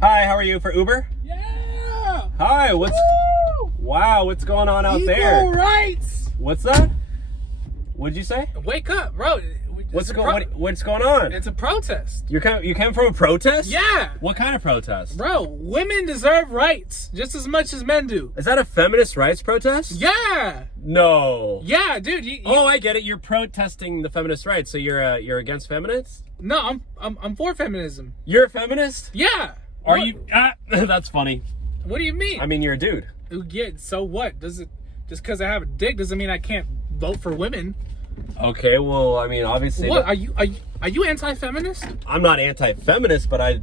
Hi, how are you for Uber? Yeah. Hi, Woo! Wow, what's going on out Equal there? rights. What's that? What'd you say? Wake up, bro. What's going on? It's a protest. You came from a protest? Yeah. What kind of protest? Bro, women deserve rights just as much as men do. Is that a feminist rights protest? Yeah. No. Yeah, dude. Oh, I get it. You're protesting the feminist rights, so you're against feminists? No, I'm for feminism. You're a feminist? Yeah. Are What? you? That's funny. What do you mean? I mean, you're a dude. Yeah, so what? Just because I have a dick doesn't mean I can't vote for women. Okay, well, I mean, obviously. What are you anti-feminist? I'm not anti-feminist, but I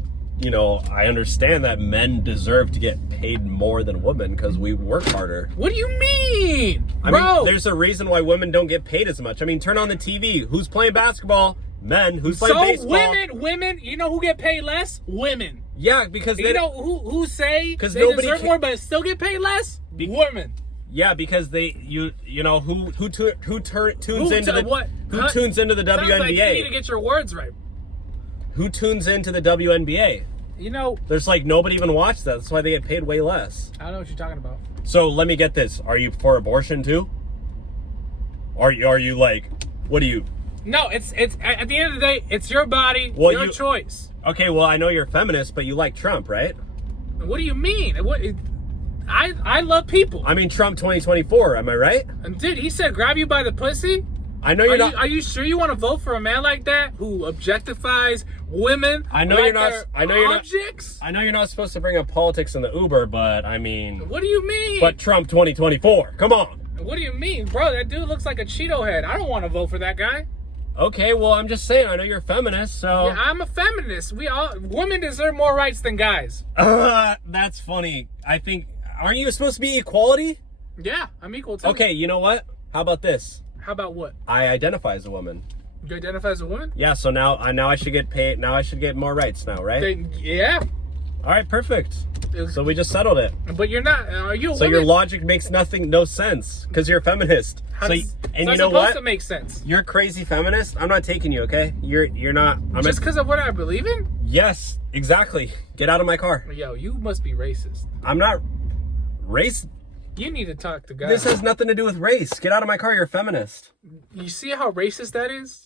understand that men deserve to get paid more than women because we work harder. What do you mean, I bro? mean, there's a reason why women don't get paid as much. I mean, turn on the TV. Who's playing basketball? Men. Who's playing baseball? Women. You know who get paid less? Women. Yeah, because you know who say they nobody deserve more but still get paid less? Women. Yeah, because you know who tunes into the Sounds WNBA? like you need to get your words right. Who tunes into the WNBA? You know, there's like nobody even watched that. That's why they get paid way less. I don't know what you're talking about. So let me get this: are you for abortion too? Are you like, what do you? No, it's at the end of the day, it's your body, your choice. Okay, well, I know you're a feminist, but you like Trump, right? What do you mean? I love people. I mean, Trump 2024, am I right? And dude, he said grab you by the pussy. I know you're not. Are you sure you want to vote for a man like that who objectifies women? I know like you're not. I know you're objects? not. I know you're not supposed to bring up politics in the Uber, but I mean. What do you mean? But Trump 2024, come on. What do you mean, bro? That dude looks like a Cheeto head. I don't want to vote for that guy. Okay, well, I'm just saying. I know you're a feminist, so. Yeah, I'm a feminist. Women deserve more rights than guys. That's funny. I think. Aren't you supposed to be equality? Yeah, I'm equal to. Okay, you know what? How about this? How about what? I identify as a woman. You identify as a woman? Yeah, so now I should get paid. Now I should get more rights now, right? Yeah. All right, perfect. So we just settled it. But you're not. Are you a So woman? your logic makes no sense because you're a feminist. And you know what? Supposed to make sense. You're a crazy feminist. I'm not taking you, okay? You're not. Just because of what I believe in? Yes, exactly. Get out of my car. Yo, you must be racist. I'm not race. You need to talk to God. This has nothing to do with race. Get out of my car. You're a feminist. You see how racist that is?